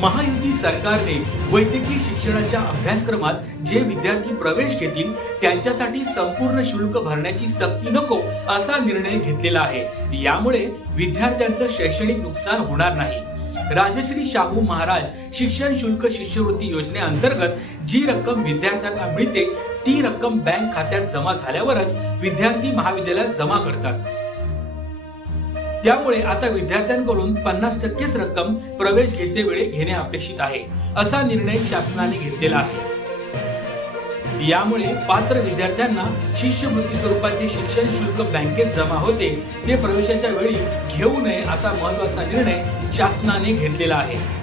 महायुती सरकारने वैद्यकीय शिक्षणाच्या अभ्यासक्रमात जे विद्यार्थी प्रवेश घेतील त्यांच्यासाठी संपूर्ण शुल्क भरण्याची सक्ती नको असा निर्णय घेतलेला आहे। यामुळे विद्यार्थ्यांचं शैक्षणिक नुकसान होणार नाही। राजश्री शाहू महाराज शिक्षण शुल्क शिष्यवृत्ती योजनेअंतर्गत जी रक्कम विद्यार्थ्यांना मिळते ती रक्कम बँक खात्यात जमा झाल्यावरच विद्यार्थी महाविद्यालयात जमा करतात। त्यामुळे आता विद्यार्थ्यांकडून 50% रक्कम प्रवेश घेतेवेळी घेणे अपेक्षित आहे असा निर्णय शासनाने घेतलेला आहे। यामुळे पात्र विद्यार्थ्यांना शिष्यवृत्ती स्वरूपाचे शिक्षण शुल्क बँकेत जमा होते ते प्रवेशाच्या वेळी घेऊ नये असा महत्त्वाचा निर्णय शासनाने घेतलेला आहे।